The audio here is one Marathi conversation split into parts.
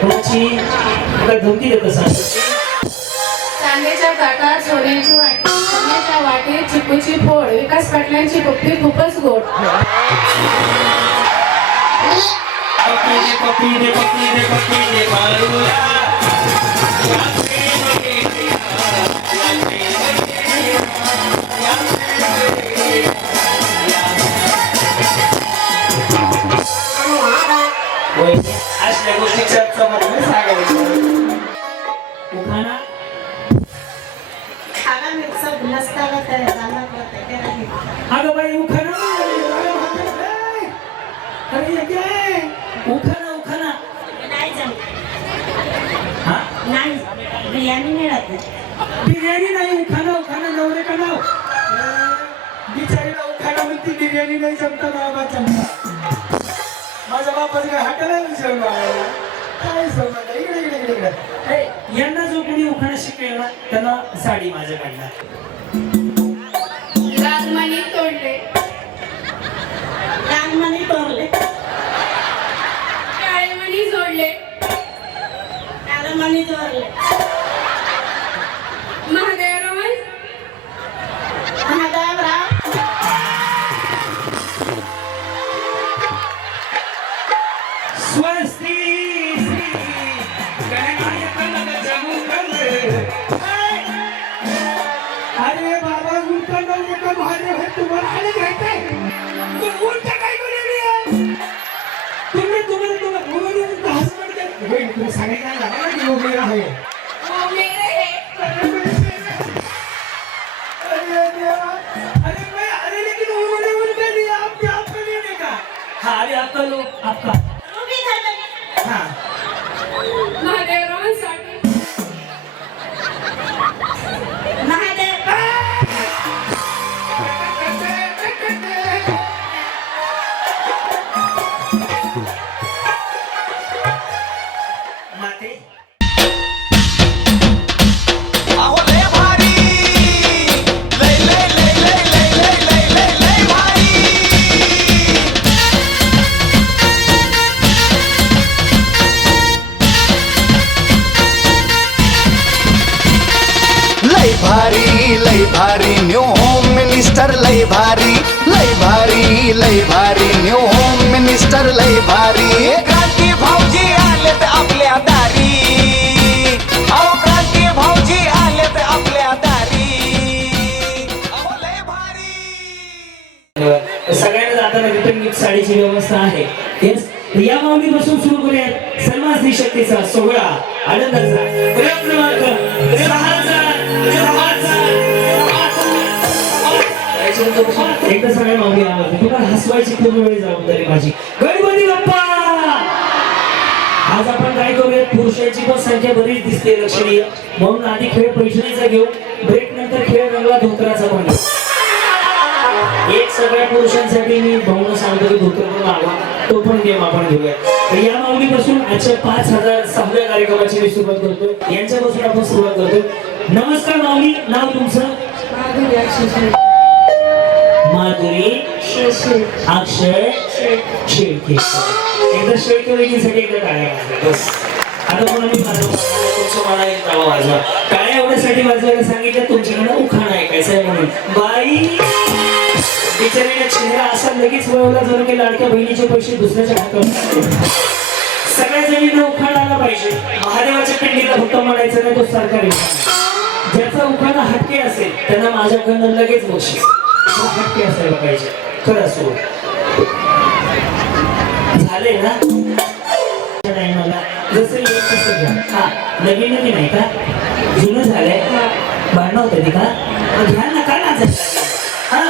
कोणाची काय धमकी देत असाल? चांदीच्या ताटात सोन्याची वाटी, सोन्याच्या वाटीत चिकूची फोड, विकास पाटलांची गुप्ती खूपच गोड. अशा गोष्टी चर्चा मध्ये सांगायचं. उखाणा अगं बाई उखाणा अरे ये काय उखाणा उखाणा हा नाही बिर्याणी मिळत नाही. बिर्याणी नाही उखाणा उखाणा नवरे का नाव बिचारीला उखाणा म्हणती बिर्याणी नाही जमता बाबा जमता माझ्या बापाचं काय हाताला विचारून काय समजा इकडे इकडे इकडे इकडे यांना जो कोणी उखाणा शिकेल ना त्यांना साडी माझ्याकडनं. राजमणी तोडले, रानमणी तोरले, काळेमणी जोडले, काळमणी जोरले, महादेवराव महादेवराव स्वस्ती अरे बाबा उलटा नवरे का महादेव है तुम्हाला आले घ्यायचंय उलटा काय बोलले तुम्ही तुम्हाला तुम्हाला हसबंड काय तुम्ही सांगायचं ना की वो मेरा है वो मेरे है. अरे मैं अरे लेकिन उन्होंने उनके लिए आपके आपका लेने का हाँ अरे आपका लो आपका रुबी धरले, हाँ महादेवरावांसाठी महादेव माते अहो लय भारी लय लय लय लय लय लय लय लय लय भारी लय भारी न्यू होम मिनिस्टर लय भारी न्यू होम मिनिस्टर लय भारी क्रांती भाऊजी आलेत आपल्या दारी अहो क्रांती भाऊजी आलेत आपल्या दारी अहो लय भारी. सगळ्यांना जाताना रिटर्न गिफ्ट साडीची व्यवस्था आहे. येस या माऊलीपासून सुरू करूयात सन्मान स्त्री शक्तीचा सोहळा आनंदाचा प्रयोग क्रमांक 6,000 एकदा सगळ्या माऊली आवडते तुम्हाला हसवायची पूर्ण वेळ जबाबदारी माझी. गणपती बाप्पा आज आपण काय करूया पुरुषांची पण संख्या बरीच दिसते लक्षणीय म्हणून आधी खेळ पैठणीचा घेऊ ब्रेक नंतर खेळ रंगला धोत्राचा पण घेऊ. एक सगळ्या पुरुषांसाठी मी भाऊन सांगतो की धोतर पण आवा तो पण गेम आपण घेऊया. तर या माऊलीपासून आजच्या 5,006व्या कार्यक्रमाची मी सुरुवात करतो. यांच्यापासून आपण सुरुवात करतो. नमस्कार माऊली नाव तुमचं? माधुरी अक्षय शेळके. एकदा शेळके वहिनीसाठी एकदा टाळ्या वाजवा. बस आता मला मी तुमचं मला एक नाव वाजवा. टाळ्या एवढ्यासाठी वाजवायला सांगितलं तुमच्याकडे उखाणा ऐकायचं आहे म्हणून. बाई बिचारीला चेहरा असा लगेच वळवला जर की लाडक्या बहिणीचे पैसे दुसऱ्याच्या हातात. सगळ्या जणींना उखाणा आला पाहिजे. महादेवाच्या पिंडीला फक्त म्हणायचं नाही तो सरकारी. ज्याचा उखाणा हटके असेल त्यांना माझ्याकडनं लगेच बक्षीस. हटके असायला पाहिजे. खरं सुरू झाले ना टायमाला जसं येत तसं घ्या. हा नवीन नवीन आहे का जुनं झालंय भांडणं होतं ते का घ्या नका ना. हा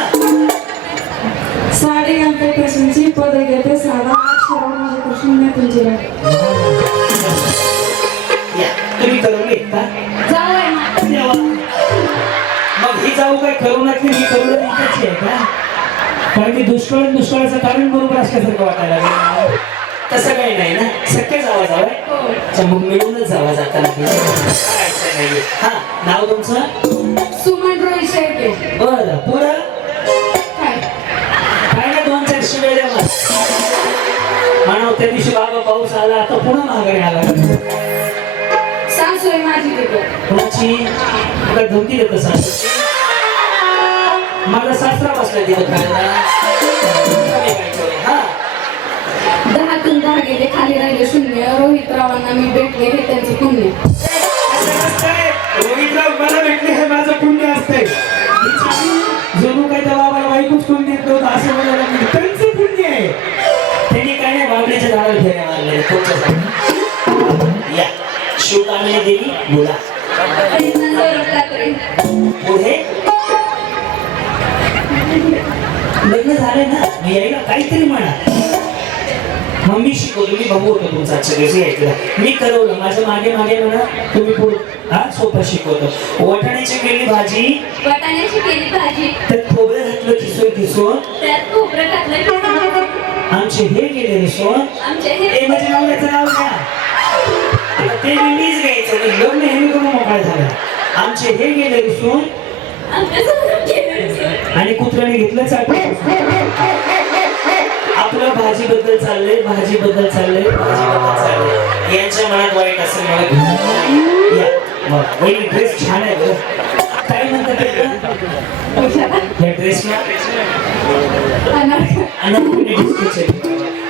साडी घालते कृष्णची पद घेते साधा अक्षर माझे कृष्ण तुमची तुम्ही करून का जाऊ मग ही जाऊ काय करुणातली ही करुणा इकडची आहे का? कारण की दुष्काळाचं कारण बरोबर असल्यासारखं वाटायला लागलं. तसं काही नाही ना शक्य जावा जावं मग मिळूनच जावा जाताना. हा नाव तुमचं? सुमन रोहित शेळके. बरं पुढं काय काय ना 2-4 शिव्या द्या मला. मानव त्या दिवशी बाबा पाऊस पाऊस आला आता पुन्हा महागाई आला सासू आहे माझी तिथं. कुणाची काय धमकी देत सासू मला सासरा बसला तिथं खायला हा 10तून 10 गेले खाली राहिले 0. रोहितरावांना मी भेटले हे त्यांचं पुण्य. रोहितराव मला भेटले हे माझं पुण्य असतंय जणू काय त्या बाबाला बाईकच कोण देत नव्हतं असं म्हणायला लागलं. त्यांचं पुण्य आहे त्यांनी काय नाही बाबल्याच्या झाडाला फेऱ्या मारले तुमच्यासाठी या शिवकामने देवी बोला पुढे लग्न झालंय ना मी यायला काहीतरी म्हणा मग मी शिकवतो मी बघू होतो तुमचा आजच्या दिवशी ऐकला मी करवलं माझ्या मागे मागे म्हणा तुम्ही पुढे हा सोपं शिकवतो वाटाण्याची केली भाजी वाटाण्याची केली भाजी त्यात खोबरं घातलं किसून त्यात खोबरं टाकलं. आमचे हे गेले रिसोन आमचे हे म्हणजे नवऱ्याचं नाव घ्या आता ते मीच घ्यायचं नाही लग्न हे मी करून मोकळा झाला आमचे हे गेले रिसोन आणि कुत्र्याने घेतलं चालू आपलं भाजीबद्दल चाललंय यांच्या मनात वाईट असेल मला वहिनी ड्रेस छान आहे बरं काय म्हणतात या ड्रेसला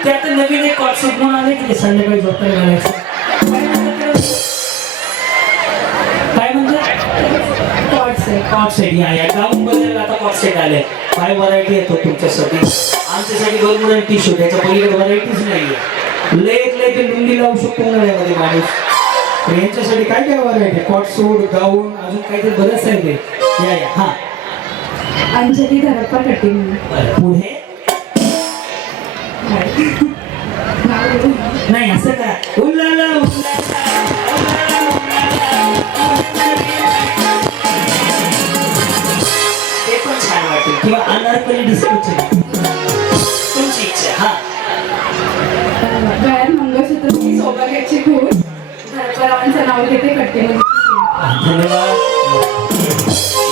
ते आता नवीन एक कॉन्सेप्ट म्हणून आले की ते संध्याकाळी झोपायला घालायचं काय म्हणतात कॉटसेट या गाऊन बदल आता कॉटसेट आले काय व्हरायटी येतो तुमच्यासाठी आमच्यासाठी दोन टी शर्ट याच्या पलीकडे व्हरायटीच नाहीये लय ते लुंगी लावू शकतो उन्हाळ्यामध्ये माणूस यांच्यासाठी काय काय व्हरायटी कॉटसूट गाऊन अजून काहीतरी बरंच आहे ते या हा अंजली धरप्पा कटिंग. पुढे नाही असं का उल्लाला ते पण छान वाटेल किंवा अनारकली डिस्कोची तुमची इच्छा हा गळ्यात मंगळसूत्र सौभाग्याची खून धरप्पारावांचं नाव घेते कट्टीमध्ये. धन्यवाद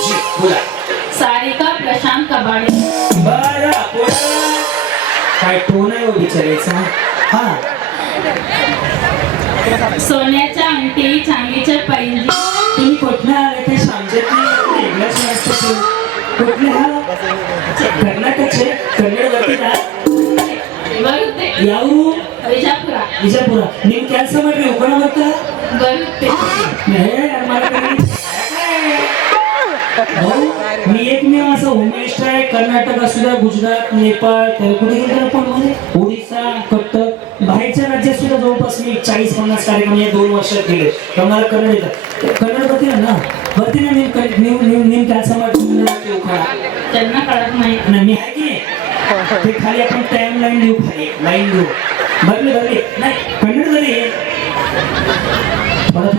जी बोला सारिका प्रशांत कबाडे. बरं काय टोन आहे विचारायचा हा सोन्याच्या अंगठी चांदीच्या पैंजी. तुम्ही कुठल्या आले ते समजत नाही वेगळंच वाटतं कुठले हा कर्नाटकचे कन्नड जातीला ಯಾವರು ವಿಜಯಪುರ ನಿಮ್ ಕೆಲಸ ಮಾಡ್ರಿ ಹೋಗೋಣ ಬರ್ತಾ मी एकमेव असं होम मिनिस्टर आहे कर्नाटक असू द्या गुजरात नेपाळ तर कुठे गेलं पण मध्ये ओडिसा कट्टक बाहेरच्या राज्यात सुद्धा जवळपास मी 40-50 कार्यक्रम या 2 वर्षात केले तर मला कन्नड येतं कन्नड बघते ना बघते ना नेम ಕೆಲಸ ಮಾಡ್ತೀನಿ त्यांना कळत नाही मी आहे की ते खाली आपण टाइम लाईन देऊ खाली लाईन देऊ बघले नाही कन्नड झाली थोडं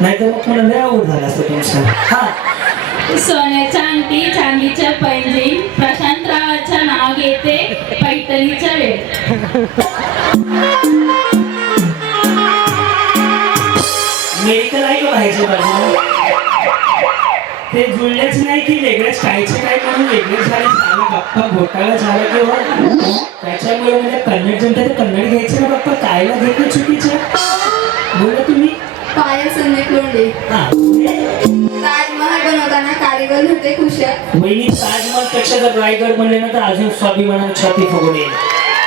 नाही तर मग मला लय आवड झाला असतं तुमचं हा सोन्याच्या अंगठी चांदीच्या पैंजी प्रशांतरावांचं नाव घेते पैठणीच्या वेळ. मेडिकल आहे का बाहेरच्या बाजूला ते जुळलेच नाही की वेगळेच खायचे काय म्हणून वेगळेच झाले झालं बाप्पा घोटाळा झाला किंवा त्याच्यामुळे म्हणजे कन्नड जनता ते कन्नड घ्यायचे ना बाप्पा कायला घेतलं चुकीचं बोला तुम्ही पायल संदीप लोंढे. ताजमहल बनवताना कारीगर होते कुशल. वहिनी ताजमहल पेक्षा जर रायगड म्हणले ना तर अजून स्वाभिमानाने छाती फुगून येईल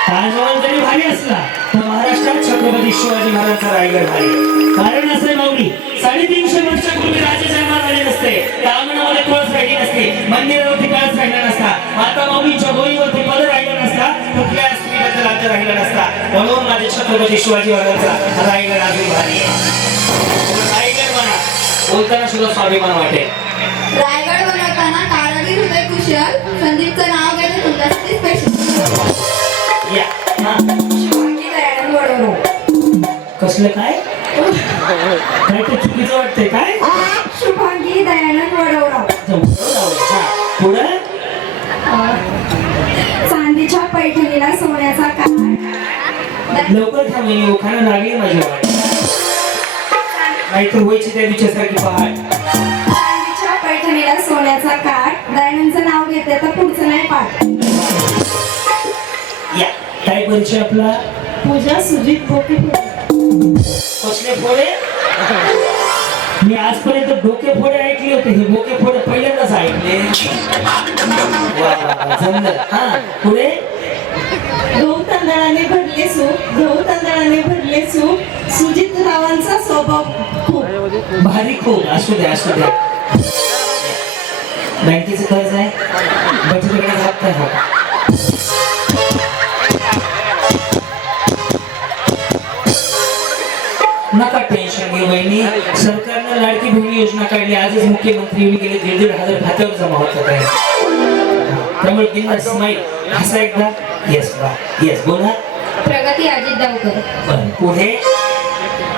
ताजमहल जरी भारी असला तर महाराष्ट्रात छत्रपती शिवाजी महाराजांचा रायगड भारी कारण असं माऊली 350 वर्षापूर्वी राजे जन्माला आले नसते रावणामध्ये कळस राहिली नसते मंदिरावरती कळस राहिला नसता माता माऊलीच्या गोळीवरती पद राहिला नसता कुठल्या स्त्रीबद्दल राज्य राहिला नसता म्हणून माझे छत्रपती शिवाजी महाराजांचा रायगड अजून भारी रायगड म्हणा बोलताना सुद्धा स्वाभिमान वाटेल. रायगड बनवताना कारागीर होते कुशल. संदीपचं नाव घेते तुमच्यासाठी स्पेशल. या हा शिवाजी दयानंद वडवणूक. कसलं काय काय ते चुकीचं वाटतंय काय शुभांगी दयानंद वडवराव. पुढं चांदीच्या पैठणीला सोन्याचा काळ. लवकर थांबली ओखाना लागली माझी वाट नाहीतर व्हायची त्या दिवसासारखी पहाट. चांदीच्या पैठणीला सोन्याचा काठ. दयानंदचं नाव घेते तर पुढचं नाही पाठ. या काय परिचय आपला? पूजा सुजित भोके. कसले फोडे? मी आजपर्यंत डोके फोडे ऐकले होते, हे बोके फोडे पहिल्यांदाच ऐकले. वा, जमलं. हा, पुढे? गहू तांदळाने भरले सूप, गहू तांदळाने भरले सूप, सुजित रावांचा स्वभाव खूप. भारी खूप. असू द्या, असू द्या. बँकेचं कर्ज आहे, बचत गटाचा हप्ता आहे हा. नका टेन्शन घेऊ बहिणी, सरकारनं लाडकी बहीण योजना काढली. आजच मुख्यमंत्री येऊन गेले, 1,500 खात्यावर जमा होतात आहे. त्यामुळे बिंदास स्माईल. हसा एकदा. येस बा, येस बोला. प्रगती अजित डावकर. बरं, पुढे?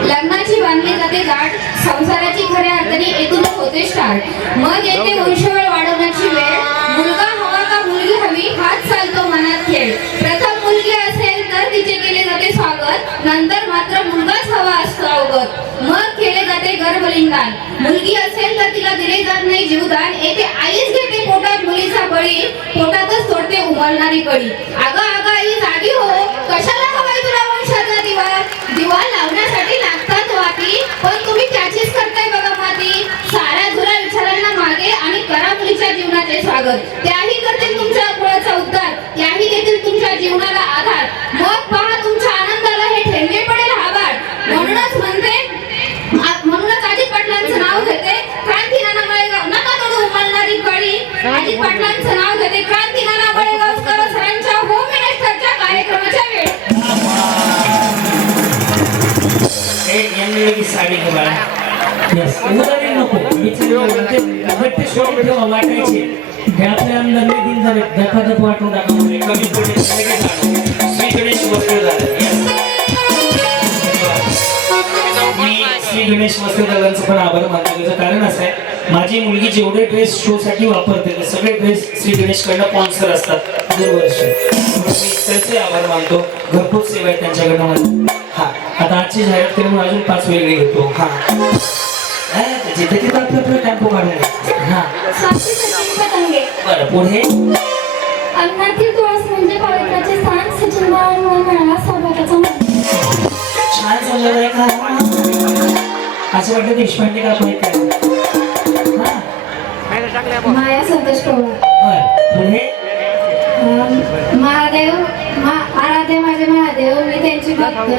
लग्नाची बांधली जाते गाठ, संसाराची खऱ्या अर्थाने एकूणच होते स्टार्ट. मग येते वंशवळ वाढवण्याची वेळ, मुलगा हवा का मुलगी हवी हाच चालतो मनात खेळ. प्रथम मुलगी असेल तर तिचे केले जाते स्वागत, नंतर मात्र मुलगाच हवा असतो अवगत. मग केले जाते गर्भलिंगान, मुलगी असेल तर तिला दिले जात नाही जीवदान. येथे आईच घेते पोटात मुलीचा बळी, पोटातच तोडते उमलणारी कळी. अगं अगं आई जागी हो, कशाला हवाय तुला वंशाचा दिवा? दिवा लावण्यासाठी लागतात वाती, पण तुम्ही त्याचीच करताय बघा माती. साऱ्या जुऱ्या विचारांना मागे आणि करा मुलीच्या जीवनाचे स्वागत. त्याही करतील तुमच्या कुळाचा उद्धार, त्याही देतील तुमच्या जीवनाला आधार. मग पहा तुमच्या आनंदाला हे ठेंगे पडेल आभाळ. म्हणूनच अजित पाटलांचं नाव घेते, क्रांती नाना मळेगाव. नका तोडू उमलणारी कळी. अजित पाटलांचं नाव घेते, क्रांती नाना मळेगावकर सरांच्या होम मिनिस्टरच्या कार्यक्रमाच्या वेळ. यांनी लगेच साडी घे बाळा. येस, उदारी नको. ते सोडून ठेवा वाटायचे. हे आपल्या आमदार दिन झाले, धपाधप वाटून टाका म्हणजे कमी पडले लगेच आलो. श्री गणेश वस्त्रदार. येस. मी श्री गणेश वस्त्रदारांचं पण आभार मानतो. त्याचं कारण असं आहे, माझी मुलगी जेवढे ड्रेस शो साठी वापरते ते सगळे ड्रेस श्री गणेश कडनं स्पॉन्सर असतात दरवर्षी. मी त्याचे आभार मानतो. घरपोच सेवा आहे त्यांच्याकडनं मला. हा, आता आजची जाहिरात केली म्हणून अजून 5 वेगळे घेतो. हा, जिथे तिथं आपलं टेम्पो काढून. हा, साक्षी सचिन पतंगे. बरं, पुढे? अंगणातील तुळस म्हणजे पवित्राचे स्थान, सचिन बाळांवर मिळाला सौभाग्याचा मान. छान समजलं आहे का? असं वाटतं देशपांडे काकू आहेत काय? हा, माया संतोष पवार. बरं, पुढे? महादेव आराध्य माझे महादेव, मी त्यांची भक्त.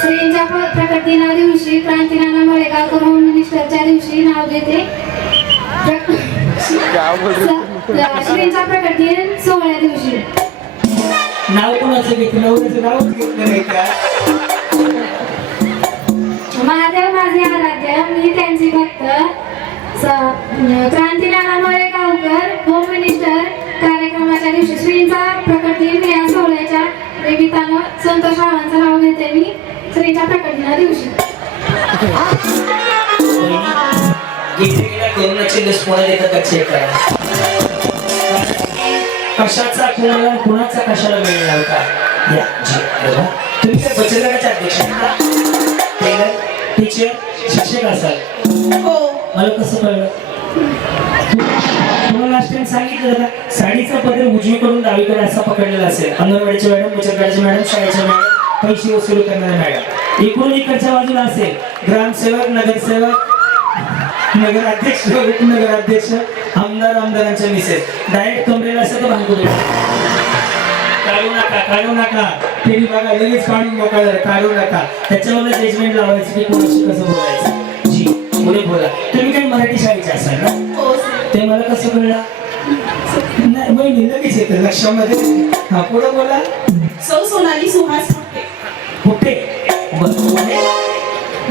श्रींच्या प्रकटीना दिवशी, क्रांतीनाना मळेगावकर होम मिनिस्टरच्या दिवशी नाव घेते. श्रींच्या प्रकटी सोहळ्या दिवशी. नाव कोणाचं घेतलं? नवऱ्याचं नावच घेतलं नाही का? महादेव माझे आराध्य, मी त्यांची भक्त. क्रांतीनाना मळेगावकर होम मिनिस्टर कार्यक्रमाच्या दिवशी श्रींचा प्रकटी या सोहळ्याच्या निमित्तानं संतोष रावांचं नाव घेते मी श्रींच्या प्रकटीना दिवशी. गेल्या कोरोनाची लस कोणाला देतात का चेक करा. कशाचा कोणाला कुणाचा कशाला वेळ लावता. या जी बघा, तुम्ही काय बचत गटाचे अध्यक्ष आहेत का? टेलर, टीचर, शिक्षक असाल. हो. मला कसं कळलं? तुम्हाला लास्ट टाइम सांगितलं का साडीचा पदर उजवीकडून डावीकडे असा पकडलेला असेल. अंगणवाडीच्या मॅडम, बचत गटाच्या मॅडम, शाळेच्या मॅडम, पैसे वसूल करणाऱ्या मॅडम. इकडून इकडच्या बाजूला असेल ग्रामसेवक, नगरसेवक, नगराध्यक्ष, उपनगराध्यक्ष, आमदार, आमदारांच्या मिसेस. डायरेक्ट कमरेला असं तर भांगू काढू नका, काढू नका. ते बघा लगेच काढून मोकळा झाला. काढू नका. त्याच्यावर जजमेंट लावायचं की कोणाशी कसं बोलायचं. जी, पुढे बोला. तुम्ही काही मराठी शाळेचे असाल ना? हो. ते मला कसं कळलं? नाही बहिणी लगेच येतं लक्षामध्ये. हा, पुढे बोला. सौ सोनाली सुहास फुटे. कुठे? बरं,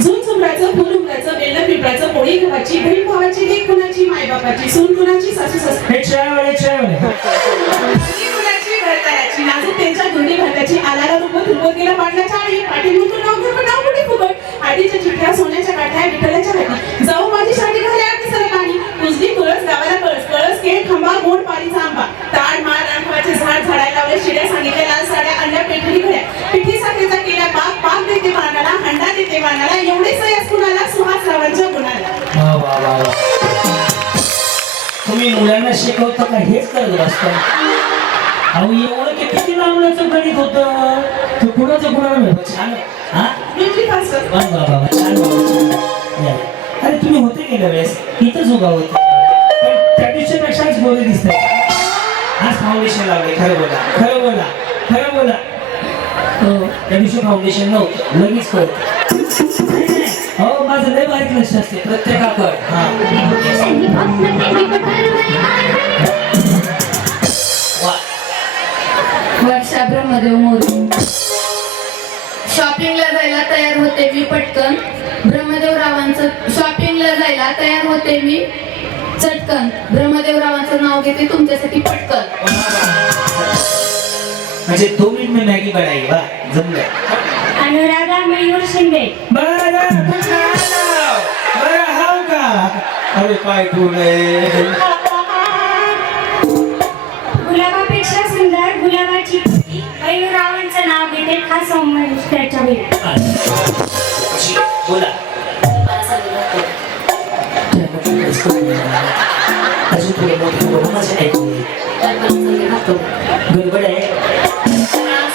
झुम झुमराचं, फुल उमराचं, बेलं पिंपळाचं, पोळी गव्हाची, बहीण भावाची, लेक कुणाची, माय बापाची, सून कुणाची, सासू सासू हे चहावाले चहावाले. कुणाची, घरतायाची, नाजूक त्यांच्या धुंडी भाताची, आलाला रुपत गेला पाडला चाळी, पाठी मुतून नाव घर नाव कुठे फुकट, आडीच्या चिठ्ठ्या, सोन्याच्या काठ्या, विठ्ठलाच्या घाटी, जाऊ माझी साठी घाले आरती सरकानी, कुजली तुळस, गावाला कळस, कळस केळ, खंबा, गोड पाणीचा आंबा, ताड माळ, रामफळाचे झाड, झाडायला लावले, शिड्या सांगितल्या, लाल साड्या, अंड्या, पेठली घड्या, पिठी साखरेचा केला पाक, पाक देते वाणाला, हंडा देते वाणाला, एवढे सयस कुणाला, सुहास रावांच्या गुणाला. वा वा वा वा. तुम्ही मुलांना शिकवता का हेच करत असता? अहो एवढं ते किती लांबल्याचं गणित होतं तू कुणाचं कुणाला मिळतं छान हा न्यूट्री फास्ट वा वा वा वा, छान बाबा. या. अरे तुम्ही होते गेल्या वेळेस इथंच उगा होते पण त्या दिवशीपेक्षाच गोरे दिसतंय आज फाउंडेशन लावले खरं बोला खरं बोला खरं बोला हो त्या दिवशी फाउंडेशन नव्हतं लगेच कळत हो माझं लय बारीक लक्ष असते प्रत्येकाकडे हा वा वर्षा ब्रह्मदेव मोरे. शॉपिंगला जायला तयार होते मी पटकन. ब्रह्मदेव रावांचं शॉपिंगला जायला तयार होते मी चटकन. ब्रह्मदेव रावांचं नाव घेते तुमच्यासाठी पटकन. म्हणजे 2 मिनिट में मॅगी बनाई वा जमलं अनुराधा मयूर शिंदे. बरं हाव का अरे काय बोलय गुलाबापेक्षा सुंदर गुलाबाची पती. मयूर रावांचं नाव घेते खास त्याच्या बोला अजून थोडं मोठं बोला माझं ऐकून गडबड आहे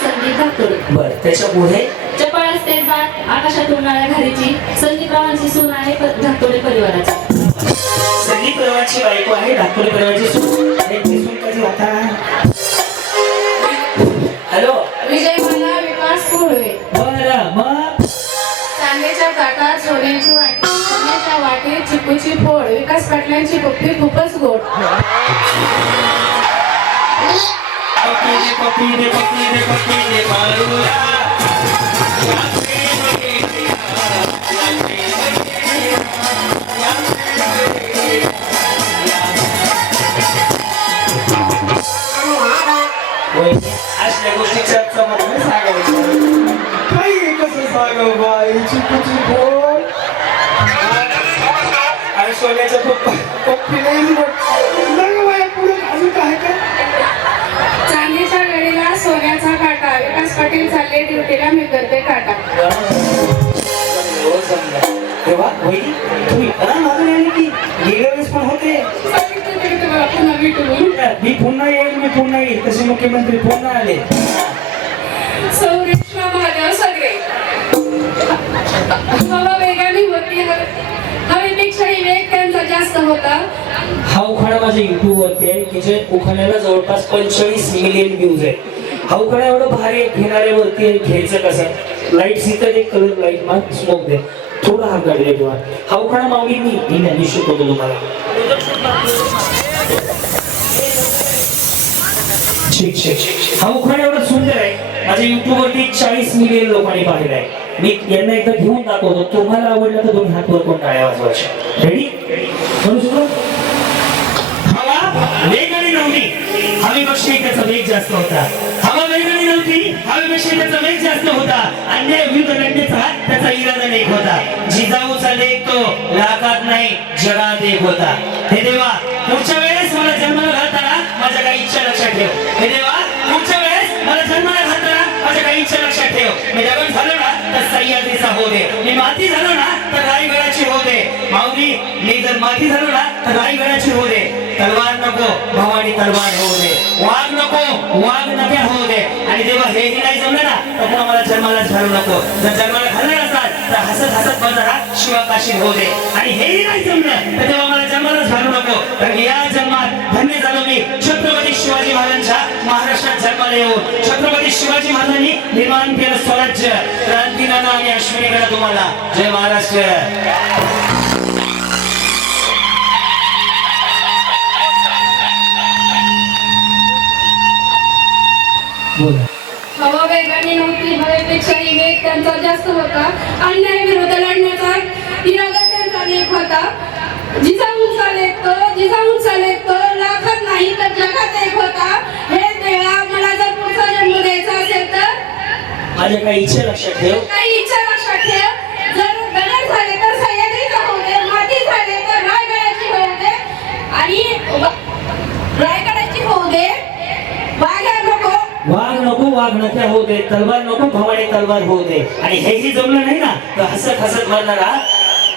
संदीप धाकटोळे. बर त्याच्या पुढे चपळ असते बात आकाशात उन्हाळ्या घरीची. संदीप रावांची सून आहे धाकटोळे परिवाराची. संदीप प्रवाची बायको आहे धाकटोळे परिवाराची सून त्यांची सून कधी होता हॅलो विजय मला विकास कोळवे. बरं मग चांदीच्या ताटात सोन्याची वाटी. सोन्याच्या वाटीत चिकूची फोड. विकास पाटलांची कुप्पी खूपच गोड. पप्पी दे बाळूला असल्या गोष्टी चर्चा मध्ये सांगायचं काही कसं सांगाव बाई चिकूची फोड आणि सोन्याच्या पप्पी नाही पुढे अजून काय काय चांदीच्या घडीला सोन्याचा काटा. विकास पाटील चालले ड्युटीला मी करते काटा. तेव्हा वहिनी तुम्ही खरा मागून आले की गेल्या वेळेस पण होते सांगितलं तरी तुम्हाला पुन्हा भेटू. मी पुन्हा येईल तसे मुख्यमंत्री पुन्हा आले सौरेश्वर महादेव सगळे. हवा वेगाने होती. हवेपेक्षाही वेग त्यांचा जास्त होता. हा उखाणा माझ्या युट्यूब वरती आहे की जे उखाण्याला जवळपास 45 मिलियन व्ह्यूज आहेत हा उखाणा एवढं भारी घेणाऱ्यावरती आहे घ्यायचं कसं लाईट इथं एक कलर लाईट मग स्मोक दे थोडा हात काढले किंवा हा उखाणा मागणी मी शिकवतो तुम्हाला हा उखाणा एवढा सुंदर आहे माझ्या युट्यूब वरती 40 मिलियन लोकांनी पाहिलं आहे मी यांना एकदा घेऊन दाखवतो तुम्हाला आवडलं तर दोन्ही हात वर कोण टाळ्या वाजवायच्या रेडी म्हणू शकतो हवा वेगाने नव्हती हवेपेक्षा त्याचा वेग जास्त होता हवा वेगाने नव्हती हवेपेक्षा त्याचा वेग जास्त होता अन्याय विरुद्ध लढण्याचा त्याचा इरादा एक होता जिजाऊचा लेख तो लाखात नाही जगात एक होता हे देवा पुढच्या वेळेस मला जन्माला घालताना माझ्या काही इच्छा लक्षात ठेव हे देवा पुढच्या वेळेस मला जन्माला घालताना माझ्या काही इच्छा लक्षात ठेव मी दगड झालो ना तर सह्याद्रीचा हो दे मी माती झालो ना तर रायगडाची हो दे माऊली मी जर माती झालो ना तर रायगडाची हो दे तलवार नको भवानी तलवार होऊ दे वाघ नको वाघ नक्या होऊ दे आणि जेव्हा हेही नाही जमलं ना तर पुन्हा मला जन्मालाच घालू नको जर जन्माला घालणार असाल तर हसत हसत माझा शिवाकाशी होऊ दे आणि हेही नाही जमलं तर तेव्हा मला जन्मालाच घालू नको कारण या जन्मात धन्य झालो मी छत्रपती शिवाजी महाराजांच्या महाराष्ट्रात जन्माला येऊन छत्रपती शिवाजी महाराजांनी निर्माण केलं स्वराज्य क्रांतीनाना आणि अश्विनीकडे तुम्हाला जय महाराष्ट्र हवा वेगाने नव्हती हवेपेक्षाही वेग त्यांचा जास्त होता अन्याय विरुद्ध लढण्याचा इरादा त्यांचा नेक होता जिजाऊंचा लेख तो लाखात नाही तर जगात एक होता हे देवा मला जर पुढचा जन्म द्यायचा असेल तर माझ्या काही इच्छा लक्षात ठेव काही इच्छा लक्षात ठेव जर गणर झाले तर सह्याद्रीचा होऊ दे माती झाले तर रायगडाची होऊ दे आणि रायगडाची होऊ दे वाघ नको वाघ नक्या होऊ दे तलवार नको भवानी तलवार होऊ दे आणि हेही जमलं नाही ना तर हसत हसत म्हणणारा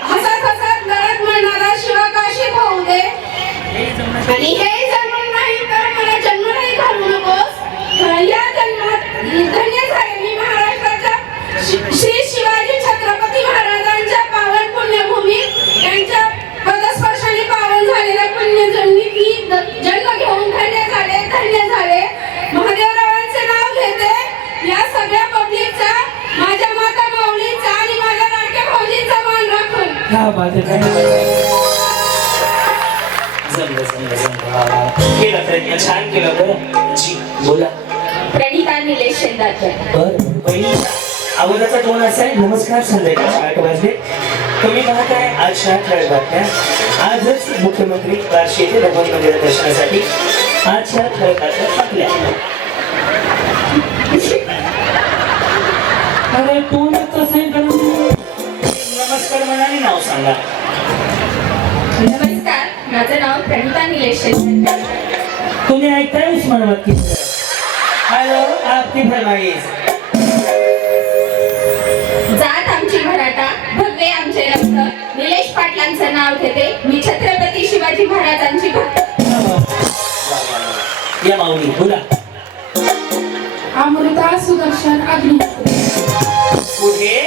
हसत हसत लढत म्हणणारा शिवाकाशी होऊ दे आणि हे जमलं नाही तर मला जन्म नाही घालू नकोस जमलं. केलं प्रयत्न, छान केलं बरं. जी बोला. प्रणिता निलेश शेंदारकर. बरं पहिली आवाजाचा टोन असा आहे. नमस्कार, संध्याकाळचे 8 वाजले. तुम्ही पाहताय आजच्या ठळक बातम्या. आजच मुख्यमंत्री काशी येथे भगवान मंदिर दर्शनासाठी आजच्या ठळक बातम्या आपल्या. अरे टोन तसा आहे का? नमस्कार म्हणाले नाव सांगा. नमस्कार, माझं नाव प्रणिता निलेश शेंदारकर. तुम्ही ऐकताय उस्मानाबाद किस्सा. हॅलो, आपकी फरमाईश. जात आमची मराठा, भगवे आमचे रक्त. निलेश पाटलांचं नाव घेते मी, छत्रपती शिवाजी महाराजांची भक्त. या माऊली बोला. अमृता सुदर्शन अग्निहोत्री. पुढे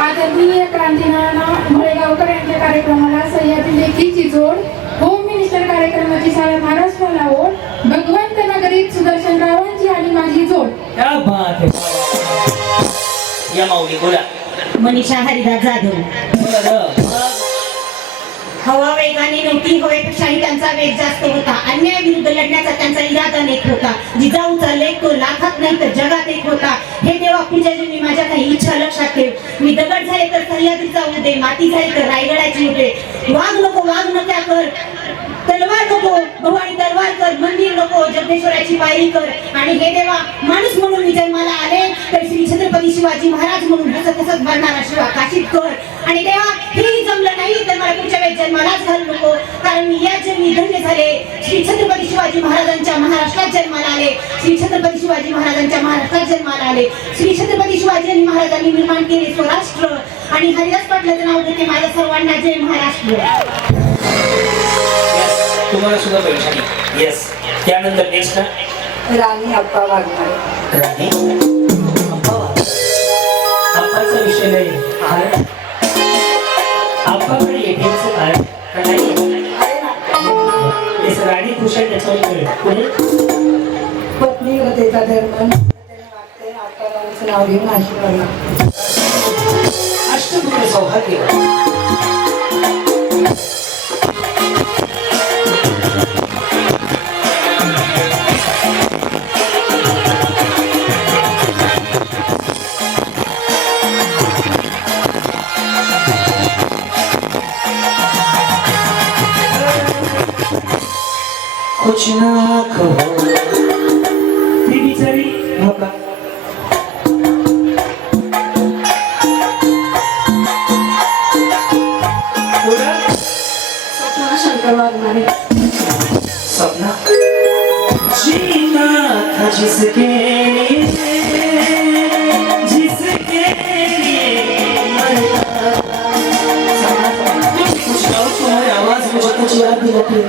आदरणीय क्रांतीनाना मुळेगावकर यांच्या कार्यक्रमाला सह्याद्री लेखीची जोड. होम मिनिस्टर कार्यक्रमाची साऱ्या महाराष्ट्राला ओढ. भगवंत नगरीत सुदर्शनरावांची आणि माझी जोड. क्या बात है. या माऊली बोला. मनीषा हरिदास जाधव. बरं. हवा वेगाने नव्हती, हवेपेक्षाही त्यांचा वेग जास्त होता. अन्याय विरुद्ध लढण्याचा त्यांचा इरादा नेक होता. जिजाऊचा लेख तो लाखात नाही तर जगात एक होता. हे देवा पुढच्या जन्मी माझ्या काही इच्छा लक्षात ठेव. मी दगड झाले तर सह्याद्रीचा उदे, माती झाली तर रायगडाची उठे. वाघ नको वाघ नक्या कर, तलवार नको भवानी तलवार कर. मंदिर नको जगदेश्वराची पायरी कर. आणि हे देवा माणूस म्हणून मी जन्माला आले तर श्री छत्रपती शिवाजी महाराज म्हणून हसत हसत भरणारा शिवा काशीत कर. आणि देवा हेही जमलं नाही तर मला पुढच्या वेळेस जन्मालाच घालू नको, कारण मी या जन्मी धन्य झाले. श्री छत्रपती शिवाजी महाराजांच्या महाराष्ट्रात जन्माला आले. श्री छत्रपती शिवाजी महाराजांच्या महाराष्ट्रात जन्माला आले. श्री छत्रपती शिवाजी महाराजांनी निर्माण केले स्वराष्ट्र. आणि हरिदास पाटलाचं नाव घेते माझ्या सर्वांना जय महाराष्ट्र. तुम्हाला सुद्धा पैशाने. येस. त्यानंतर नेक्स्ट राणी अप्पा वाघमारे. राणी अप्पा. अप्पाचा विषय नाही. कारण अप्पाकडे एटीएमचं कार्ड का नाही? येस. राणी खुश आहे त्याच्यावर कळेल. पुढे पत्नी व्रतेचा धर्म वागते. अप्पारावांचं नाव घेऊन आशीर्वाद. अष्टपुत्र सौभाग्य. कुछ ना कहो. ती बिचारी हो का? सपना शंकर वाघमारे. सपना जीना था जिसके लिए, जिसके लिए मरना था. कुछ गाओ, तुम्हारी आवाज मुझे कुछ याद दिलाती है.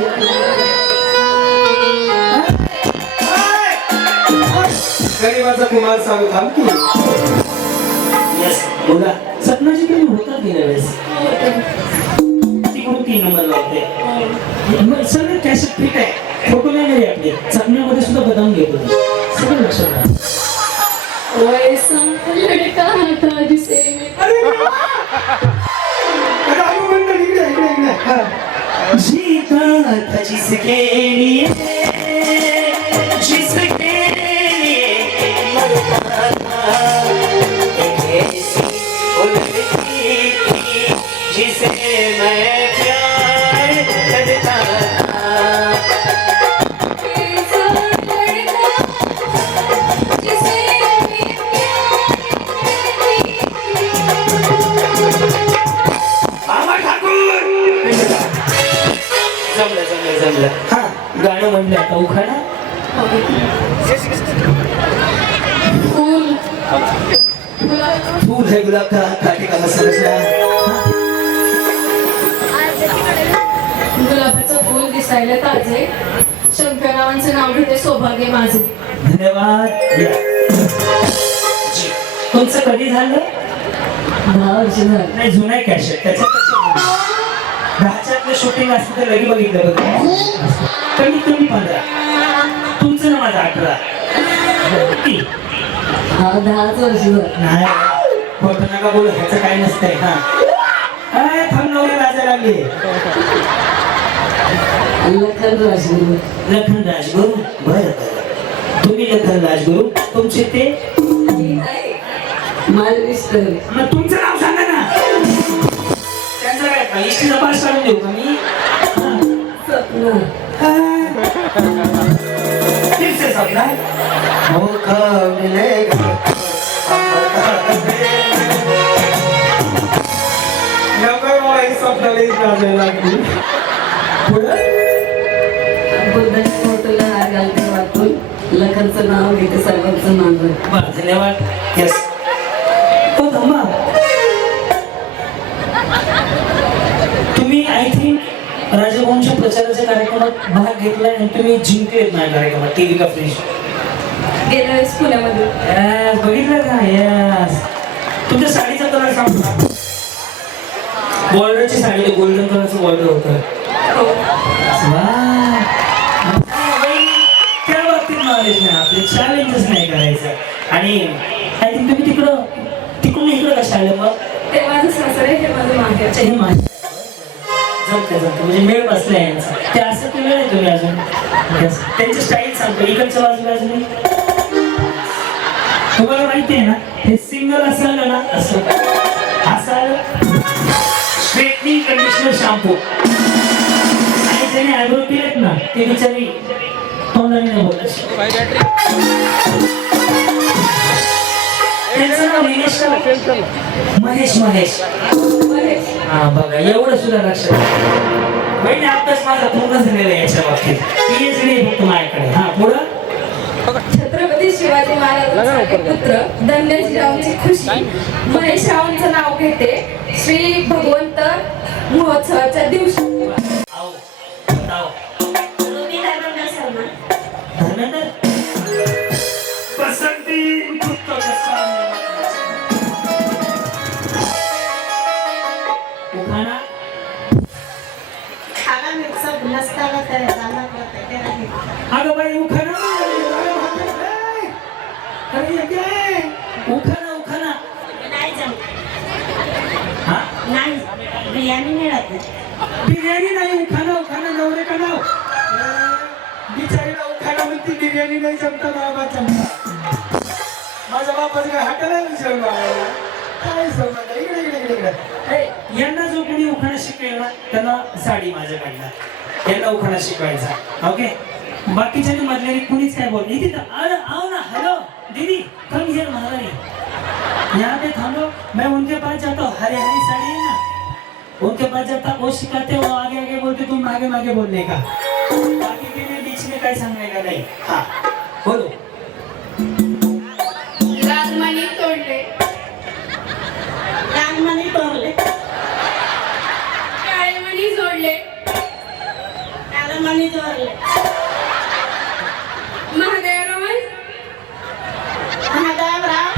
गरीबाचा कुमार सांगू थांब की. यस बोला. सपनाची तुम्ही होता गेल्या वेळेस तिकडून 3 नंबर लावते. सगळं कॅसेट फिट आहे. फोटो नाही नाही आपले. सपन्यामध्ये सुद्धा बदाम घेत होते. सगळं लक्षात राहा. जीता था जिसके लिए, जिसके लिए मरता था. एक ऐसी उलटी थी जिसे मैं प्यार करता था. मामा ठाकूर. जमलं जमलं जमलं. हा गाणं म्हणलं आता उखाणा. फूल है गुलाब का, काटे का मसाला. गुलाबाचं फूल दिसायला ताजे. शंकररावांचं नाव घेते सौभाग्य माझे. धन्यवाद. या. जी. तुमचं कधी झालं? 10 वर्ष झाली. नाही जुना आहे कॅसेट. त्याच्यापेक्षा 10च्यातलं शूटिंग असतं तर लगी बघितलं बघ. कमीत कमी 15. तुमचं ना माझं 18. किती? 10 वर्ष झाली. नाही खोटं नका बोलू. ह्याचं काही नसतंय. हा थांब नवरी वाजायला लागली. लखन राजगुरू. लखन राजगुरू. बरं बरं, तुम्ही लखन राजगुरू, तुमचे ते माझे मिस्टर. मग तुमचं नाव सांगा ना. त्यांचं काय इष्टीचा पास काढून देऊ का मी? सपना. फिर से सपना. मुख मिलेगा नको मला ही स्वप्नाला ही गाणं लागली. पुढं बुद्धाच्या फोटोला हार घालते वाचून लखनचं नाव घेते सर्वांचं नाव. बरं, धन्यवाद. येस. हो थांबा, तुम्ही आय थिंक राजभवनच्या प्रचाराच्या कार्यक्रमात भाग घेतला आणि तुम्ही जिंकलेत माझ्या कार्यक्रमात टीव्ही का फ्रीज. गेल्या वेळेस पुण्यामध्ये बघितलं का? यस. तुमच्या साडीचा कलर सांगतो. बॉर्डरची साडी गोल्डन कलरचं बॉर्डर होतं. वाह. त्या बाबतीत नॉलेज नाही, आपले चॅलेंजेस नाही करायचं. आणि आय थिंक तुम्ही तिकडून इकडं कशा आलं मग? ते माझं सासरे, हे माझं माहेर. अच्छा, हे माझं जमतं म्हणजे मेळ बसला यांचा. ते असं केलं नाही तुम्ही अजून. Yes. त्यांची स्टाईल सांगतो इकडच्या बाजूला अजून. तुम्हाला माहिती आहे ना, हे सिंगल असं आलं ना, असं आलं स्ट्रेटनिंग कंडिशनर शॅम्पू आणि त्याने आयब्रो केलेत ना, ते बिचारी तोंडाने नाही बोलत. त्यांचं नाव महेश. हा बघा, एवढं सुद्धा लक्षात. बहिणी अभ्यास माझा पूर्ण झालेला आहे याच्या बाबतीत. PhD फक्त माझ्याकडे. हा पुढं. छत्रपती शिवाजी महाराजांचे पुत्र धन्यजीरावांची खुशी महेशरावांचं नाव घेते श्री भगवंत महोत्सवाच्या दिवशी. आओ, बताओ. धर्मेंद्र. बसंती ऋतू का सामने. उखाणा. अगं बाई, उखाणा. अरे हे काय? उखाणा. हा? बिर्याणी मिळत नाही. बिर्याणी नाही, उखाणा नवरे का नाव. बिचारीला उखाणा म्हणती, बिर्याणी नाही जमता बाबाचा. माझ्या बापाचं काय हाताला विचारून काय समजा. इकडे यांना जो कोणी उखाणा शिकवेल ना, त्याला साडी माझ्याकडनं. यांना उखाणा शिकवायचा. ओके. बाकीच्या मधल्या कुणीच काय बोल. इथे आओ ना. हेलो दीदी, कम हियर महारानी. यहाँ पे थामो, मैं उनके पास जाता हूँ. हरी साड़ी है ना, उनके पास जाता, वो सिखाते, वो आगे आगे बोलते, तुम आगे आगे बोलने का. बाकी के लिए बीच में काही सांगने का नहीं. हाँ बोलो. राजमानी तोडले, रानमणी तोरले, काळेमणी जोडले, काळमणी जोरले, महादेवरावण महादेवराव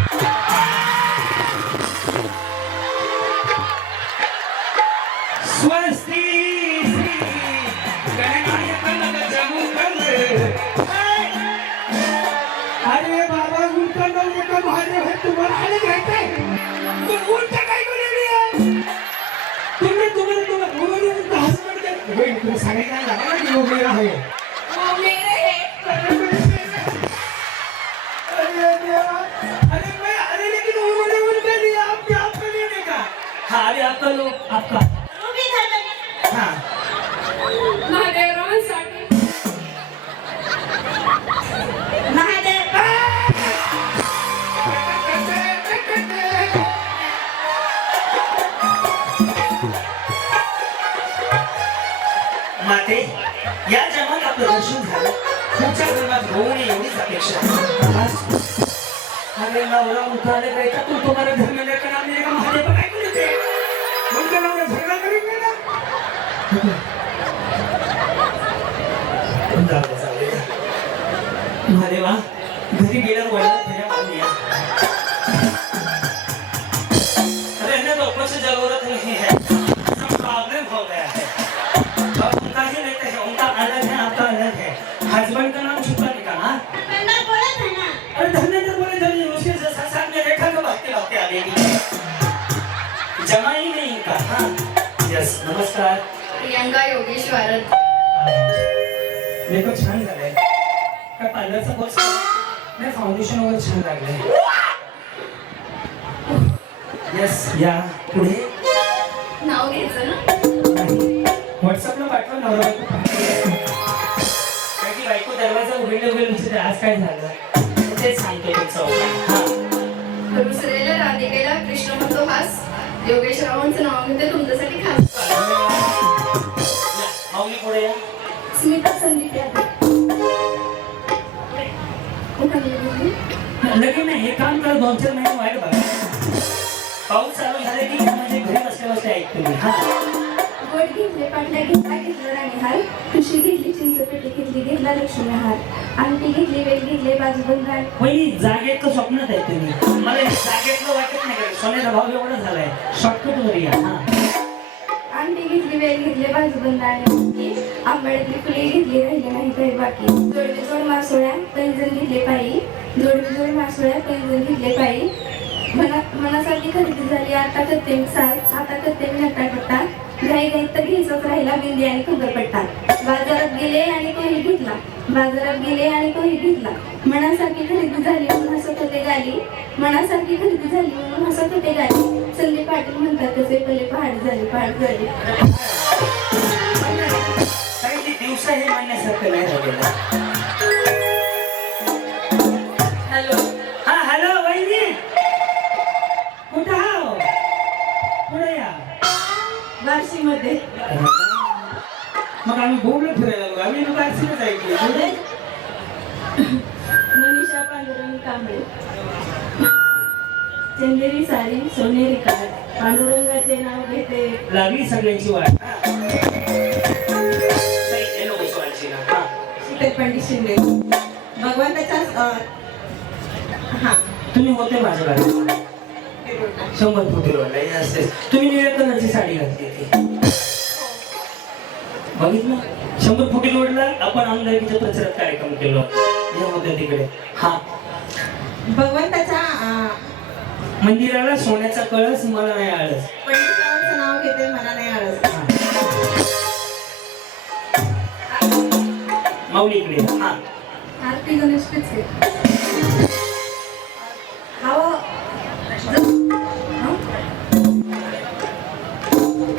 स्वस्ती अरे बाबा, उलटा नवरे का महादेव है, तुम्हाला आले घ्यायचंय. उलटा काय बोलली आहे? तुम्हाला हसबंड तुम्ही सांगायचं ना की वो मेरा है. अरे लेकिन उन्होंने उनके लिए आपके आपका लेने का. हाँ, अरे आपका लो, आपका. हाँ. महादेवरावण साठी महादेव माते, या जन्मात आपलं दर्शन झालं. पुढच्या जन्मात होऊ नये एवढीच अपेक्षा. अरे नवरा उठाने गए का, तुम तुम्हारे घर में लेकर आ मेरे का महादेव काय करू ते. उनके नाम में झगड़ा करेंगे ना. महादेवा, घरी गेल्यावर वडिला फेऱ्या मारून या. रहने दो, कुछ जरूरत नहीं है. सब प्रॉब्लम हो गया है. अब उनका ही लेते हैं, उनका अलग है, आपका अलग है. हस्बैंड का नाम छुपा निकाला. धन्ना बोलत है ना. अरे धर्मेंद्र बोले धर्मेंद्र, उसके साथ में रेखा को भागते भागते आ गई. जमा ही नहीं इनका. हाँ यस, नमस्कार. प्रियंका योगेश भारत. मेकअप छान झालाय. काय पार्लरचा कोर्स नाही, फाउंडेशन वगैरे छान लागलंय. येस, या पुढे. नाव घ्यायचं ना. व्हॉट्सअपला पाठवा नवरा बायको पाठवा. काय की बायको दरवाजा उघडले विचारते आज काय झालं तेच सांगतो तुमचं. हा दुसऱ्याला राधिकेला कृष्ण म्हणतो हास. योगेश रावांचं नाव घेते तुमच्यासाठी खास. माऊली पुढे या. स्मिता संदीप यादव. लगेच नाही, हे काम कर 2-4 महिने वाईट बघा. पाऊस चालू झाले की म्हणजे घरी बसल्या बसल्या ऐकतो मी. हा गोड घेतले पाटल्या घेतला घेतला राणीहार. तुशी घेतली चिंचपेटी घेतली घेतला लक्ष्मीहार. अंगठी घेतली वेल घेतले बाजूबंद राण. पहिली जागेत का स्वप्नात आहे तुम्ही? मला हे जागेतलं वाटत नाही का सोन्याचा भाव एवढा झालाय. शॉर्टकट वर या. हा अंगठी घेतली वेल घेतले बाजूबंद राणी. आंबाड्यातली फुले घेतली राहिले नाही काही बाकी. जोडवी जोड मासोळ्या पैंजण घेतले पायी. जोडवी जोड मासोळ्या पैंजण घेतले पायी. मनासारखी खरेदी झाली आता करते मी साथ. आता करते मी नटापट्टा. घाई घाईत तर घ्यायचाच राहिला बिंदी आणि खबरपट्टा. बाजारात गेले आणि तोही घेतला. बाजारात गेले आणि तोही घेतला. मनासारखी खरेदी झाली म्हणून हसत होते गाली. मनासारखी खरेदी झाली म्हणून हसत होते गाली. संदीप पाटील म्हणतात तसे पहिले पहाड झाली पहाड झाली. काही ते दिवसा हे मानण्यासारखं नाही झालेलं. हॅलो. हा हॅलो वहिनी कुठं आहो? पुढे या. बार्शीमध्ये. मग आम्ही बोबलं फिरायला लागलो. आम्ही बार्शीला जायचे. मनीषा पांडुरंग कांबळे. चंदेरी साडी सोनेरी कार. पांडुरंगाचे नाव घेते. लागली सगळ्यांची वाट. नाही, हे नको सोडायची ना. हा. शीतल पंडित शिंदे. भगवंताच्या हा तुम्ही होते माझ्या गाडीत 100 फुटी रोडला. हे असते तुम्ही निळ्या कलरची साडी घातली होती बघितलं. 100 फुटी रोडला आपण आमदारकीचा प्रचारात कार्यक्रम केला हे होते तिकडे. हा भगवंताच्या मंदिराला सोन्याचा कळस मला नाही आळस. पंडितांचं नाव घेते मला नाही आळस. माऊली इकडे. हा आरती गणेश पिचके. हवं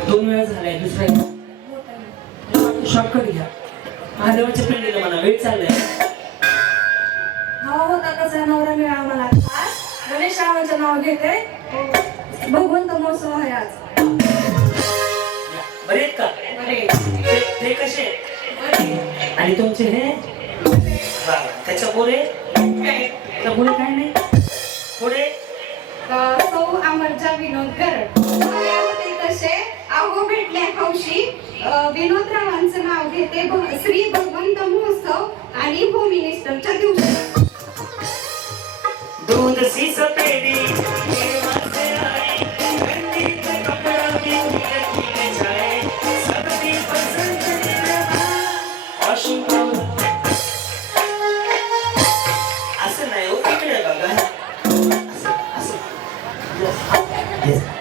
2 वेळा झालाय. दुसरा शॉर्टकट घ्या. महादेवाच्या पिंडीला म्हणा वेळ चाललाय. हवा होता कसा नवरा मिळावा मला. गणेश रावांचं नाव घेते. भगवंत महोत्सव आहे आज. बरे आहेत का? ते कसे आणि तुमचे हे त्याच्या पुढे त्या पुढे काय नाही. पुढे सौ अमरजा विनोद गरड. होते तसे अहो भेटले हौशी. विनोदरावांचं नाव घेते. श्री भगवंत महोत्सव आणि होम मिनिस्टरच्या दिवशी. दूध सी सफेदी ये मस्ते आई गंदीत कपड़ा भी खिले जाए सबकी पसंद वॉशिंग पावडर. असं नाही हो इकडे बघा.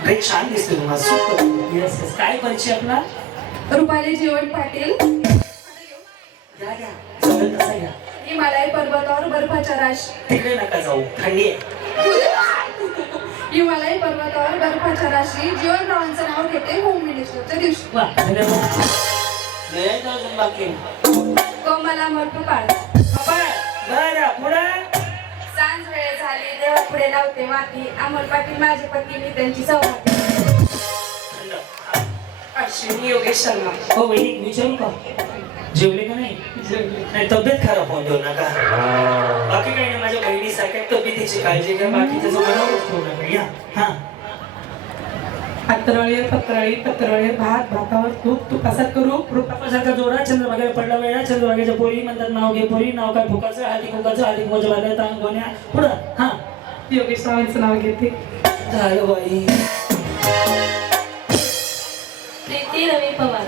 ब्रेक छान दिसतो तुम्हाला. सुपर. Yes yes. काय परिचय आपला? रुपाली जीवन पाटील. घ्या घ्या सगळं तसं घ्या. हिमालय पर्वतावर बर्फाच्या राशी. तिकडे नका जाऊ थंडी आहे. हिमालय पर्वतावर बर्फाच्या राशी. जीवनरावांचं नाव घेते होम मिनिस्टरच्या दिवशी. वा धन्यवाद. वेळ तर अजून बाकी आहे. कोमला मरटू पाळ. बरं पुढं. सांज वेळ झाली देवा पुढे लावते माती. अमोल पाटील माझे पती मी त्यांची सौभाग्य. अश्विनी योगेश शर्मा. हो वहिनी विचारू का जेवले का नाही? नाही तब्येत खराब होऊन देऊ नका. बाकी काही नाही. माझ्या बहिणीसारख्या तब्येतीची काळजी घ्या. बाकीचं जो मनावरच ठेवू नका. या हा पत्राळीवर पत्राळी पत्राळीवर भात भातावर तूप तुपासात करू रूपासारखा जोडा. चंद्रभागेला पडला वेळा. चंद्रभागेच्या पोरी म्हणतात नाव घे पोरी. नाव काय फुकाचं हळदी कुंकाचं. हळदी कुंकाच्या बाजूला तांग गोण्या. पुढं हा योगेश रावांचं नाव घेते. झालं बाई. प्रीती रवी पवार.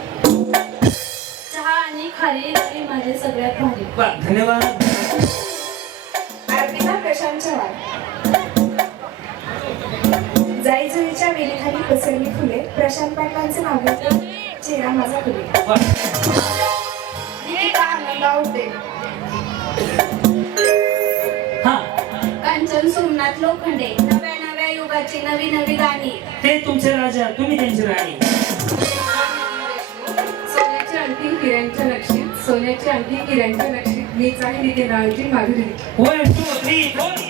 चहा आणि खारी रवी माझे सगळ्यात भारी. वा धन्यवाद. अर्पिता प्रशांत चव्हाण. जाईजुईच्या वेलीखाली पसरली फुले. प्रशांत पाटलांचं नाव घेते. चेहरा माझा फुले. वा गावटे. हा कांचन सोमनाथ लोखंडे नव्या नव्या युगाची नवी नवी गाणी. ते तुमचे राजा, तुम्ही त्यांची राणी. सोन्याची अंगठी हिऱ्यांच्या नक्षीत, सोन्याची अंगठी हिऱ्यांच्या नक्षीत, मीच आहे नितीन रावांची माधुरी. 1 2 3 4